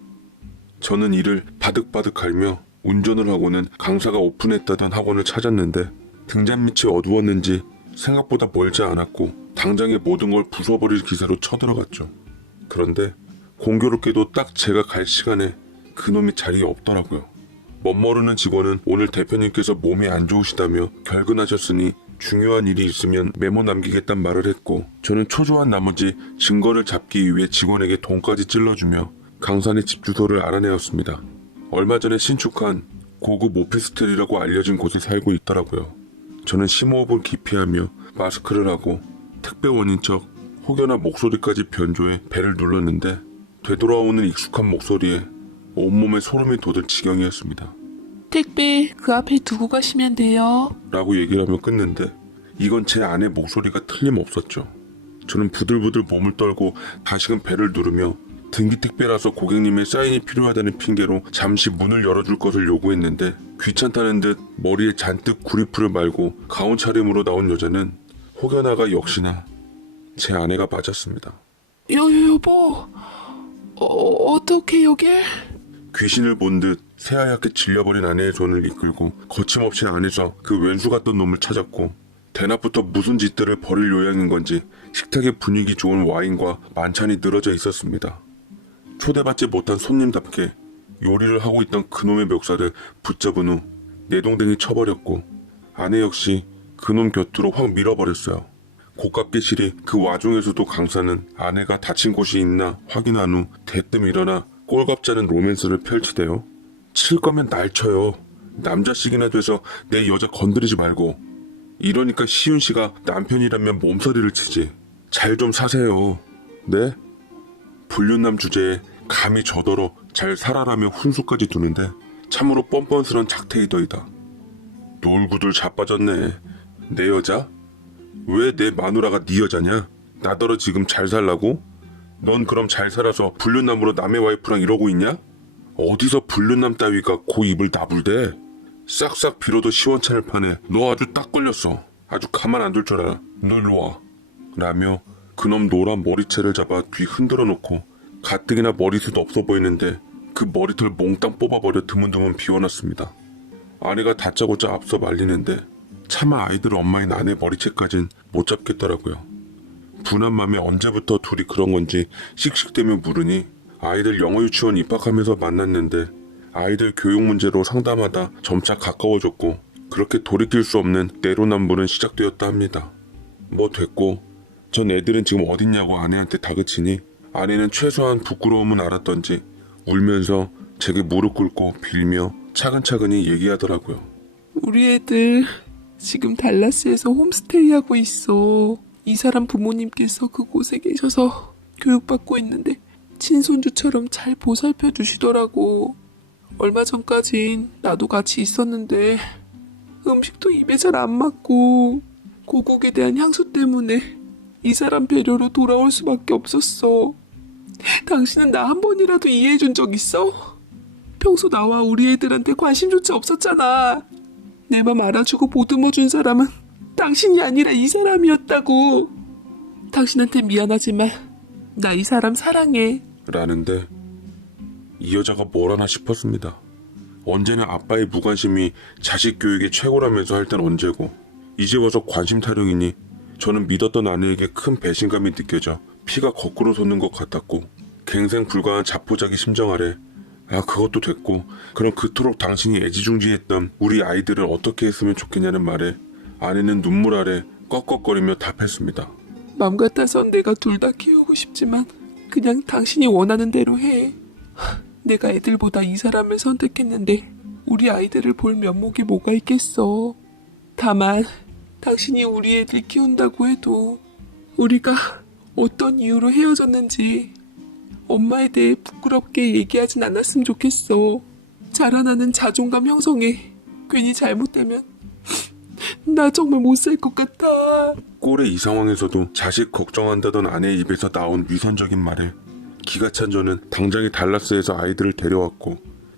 저는 이를 바득바득 갈며 운전을 하고는 강사가 오픈했다던 학원을 찾았는데 등잔 밑이 어두웠는지 생각보다 멀지 않았고 당장에 모든 걸 부숴버릴 기세로 쳐들어갔죠. 그런데 공교롭게도 딱 제가 갈 시간에 그놈이 자리에 없더라고요. 멋모르는 직원은 오늘 대표님께서 몸이 안 좋으시다며 결근하셨으니 중요한 일이 있으면 메모 남기겠단 말을 했고 저는 초조한 나머지 증거를 잡기 위해 직원에게 돈까지 찔러주며 강산의 집 주소를 알아내었습니다. 얼마 전에 신축한 고급 오피스텔이라고 알려진 곳에 살고 있더라고요. 저는 심호흡을 깊이 하며 마스크를 하고 택배원인 척 혹여나 목소리까지 변조해 배를 눌렀는데 되돌아오는 익숙한 목소리에 온몸에 소름이 돋을 지경이었습니다. 택배 그 앞에 두고 가시면 돼요. 라고 얘기를 하며 끊는데 이건 제 아내 목소리가 틀림없었죠. 저는 부들부들 몸을 떨고 다시금 배를 누르며 등기 택배라서 고객님의 사인이 필요하다는 핑계로 잠시 문을 열어줄 것을 요구했는데 귀찮다는 듯 머리에 잔뜩 구리풀을 말고 가운 차림으로 나온 여자는 혹여나가 역시나 제 아내가 맞았습니다. 여보, 어떻게 여길? 귀신을 본 듯 새하얗게 질려버린 아내의 손을 이끌고 거침없이 안에서 그 왼수 같던 놈을 찾았고 대낮부터 무슨 짓들을 벌일 요양인 건지 식탁에 분위기 좋은 와인과 만찬이 늘어져 있었습니다. 초대받지 못한 손님답게 요리를 하고 있던 그놈의 멱살을 붙잡은 후 내동댕이 쳐버렸고 아내 역시 그놈 곁으로 확 밀어버렸어요. 고깝게 실이 그 와중에서도 강사는 아내가 다친 곳이 있나 확인한 후 대뜸 일어나 꼴갑지 않은 로맨스를 펼치대요. 칠 거면 날 쳐요. 남자씩이나 돼서 내 여자 건드리지 말고. 이러니까 시윤 씨가 남편이라면 몸서리를 치지. 잘 좀 사세요. 네? 불륜남 주제에 감히 저더러 잘 살아라며 훈수까지 두는데 참으로 뻔뻔스런 작태이더이다. 놀구들 자빠졌네. 내 여자? 왜 내 마누라가 네 여자냐? 나더러 지금 잘 살라고? 넌 그럼 잘 살아서 불륜남으로 남의 와이프랑 이러고 있냐? 어디서 불륜남 따위가 고 입을 나불대? 싹싹 빌어도 시원찮을 판에 너 아주 딱 걸렸어. 아주 가만 안 둘 줄 알아. 너 일로 와. 라며 그놈 노란 머리채를 잡아 뒤 흔들어 놓고 가뜩이나 머리숱 없어 보이는데 그 머리털 몽땅 뽑아버려 드문드문 비워놨습니다. 아내가 다짜고짜 앞서 말리는데 차마 아이들 엄마인 아내 머리채까진 못 잡겠더라고요. 분한 맘에 언제부터 둘이 그런 건지 씩씩대며 물으니 아이들 영어 유치원 입학하면서 만났는데 아이들 교육 문제로 상담하다 점차 가까워졌고 그렇게 돌이킬 수 없는 내로남불은 시작되었다 합니다. 뭐 됐고 전 애들은 지금 어딨냐고 아내한테 다그치니 아내는 최소한 부끄러움은 알았던지 울면서 제게 무릎 꿇고 빌며 차근차근히 얘기하더라고요. 우리 애들 지금 달라스에서 홈스테이 하고 있어. 이 사람 부모님께서 그곳에 계셔서 교육받고 있는데 친손주처럼 잘 보살펴 주시더라고. 얼마 전까진 나도 같이 있었는데 음식도 입에 잘 안 맞고 고국에 대한 향수 때문에 이 사람 배려로 돌아올 수밖에 없었어. 당신은 나 한 번이라도 이해해준 적 있어? 평소 나와 우리 애들한테 관심조차 없었잖아. 내 맘 알아주고 보듬어준 사람은 당신이 아니라 이 사람이었다고. 당신한테 미안하지만 나 이 사람 사랑해. 라는데 이 여자가 뭘 하나 싶었습니다. 언제나 아빠의 무관심이 자식 교육의 최고라면서 할 땐 언제고 이제 와서 관심 타령이니 저는 믿었던 아내에게 큰 배신감이 느껴져 피가 거꾸로 솟는 것 같았고 갱생불가한 자포자기 심정 아래 그것도 됐고 그럼 그토록 당신이 애지중지했던 우리 아이들을 어떻게 했으면 좋겠냐는 말에 아내는 눈물 아래 꺽꺽거리며 답했습니다. 맘 같아선 내가 둘 다 키우고 싶지만 그냥 당신이 원하는 대로 해. 내가 애들보다 이 사람을 선택했는데 우리 아이들을 볼 면목이 뭐가 있겠어. 다만 당신이 우리 애들 키운다고 해도 우리가 어떤 이유로 헤어졌는지 엄마에 대해 부끄럽게 얘기하진 않았으면 좋겠어. 자라나는 자존감 형성에 괜히 잘못되면 나 정말 못 살 것 같아. 꼴의 이 상황에서도 자식 걱정한다던 아내의 입에서 나온 위선적인 말에 기가 찬 저는 당장에 달라스에서 아이들을 데려왔고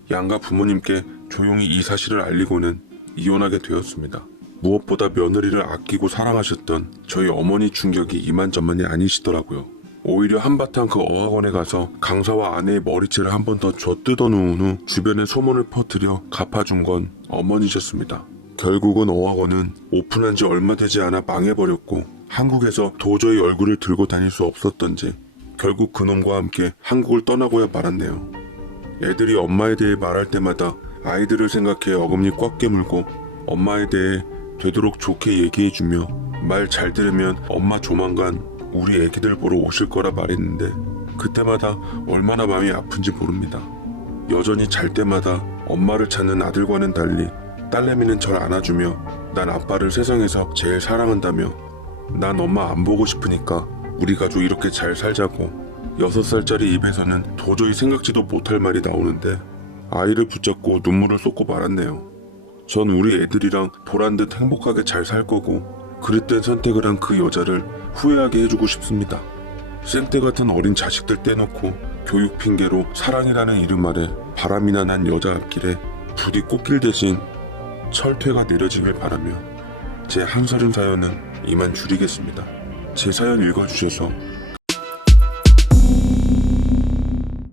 양가 부모님께 조용히 이 사실을 알리고는 이혼하게 되었습니다. 무엇보다 며느리를 아끼고 사랑하셨던 저희 어머니 충격이 이만저만이 아니시더라고요. 오히려 한바탕 그 어학원에 가서 강사와 아내의 머리채를 한 번 더 줘 뜯어놓은 후 주변에 소문을 퍼뜨려 갚아준 건 어머니셨습니다. 결국은 어학원은 오픈한 지 얼마 되지 않아 망해버렸고 한국에서 도저히 얼굴을 들고 다닐 수 없었던지 결국 그놈과 함께 한국을 떠나고야 말았네요. 애들이 엄마에 대해 말할 때마다 아이들을 생각해 어금니 꽉 깨물고 엄마에 대해 되도록 좋게 얘기해주며 말 잘 들으면 엄마 조만간 우리 애기들 보러 오실 거라 말했는데 그때마다 얼마나 마음이 아픈지 모릅니다. 여전히 잘 때마다 엄마를 찾는 아들과는 달리 딸내미는 절 안아주며 난 아빠를 세상에서 제일 사랑한다며 난 엄마 안 보고 싶으니까 우리 가족 이렇게 잘 살자고 6살짜리 입에서는 도저히 생각지도 못할 말이 나오는데 아이를 붙잡고 눈물을 쏟고 말았네요. 전 우리 애들이랑 보란듯 행복하게 잘 살 거고 그릇된 선택을 한 그 여자를 후회하게 해주고 싶습니다. 생떼 같은 어린 자식들 떼놓고 교육 핑계로 사랑이라는 이름 아래 바람이나 난 여자 앞길에 부디 꽃길 대신 철퇴가 내려지길 바라며 제 한서른 사연은 이만 줄이겠습니다. 제 사연 읽어주셔서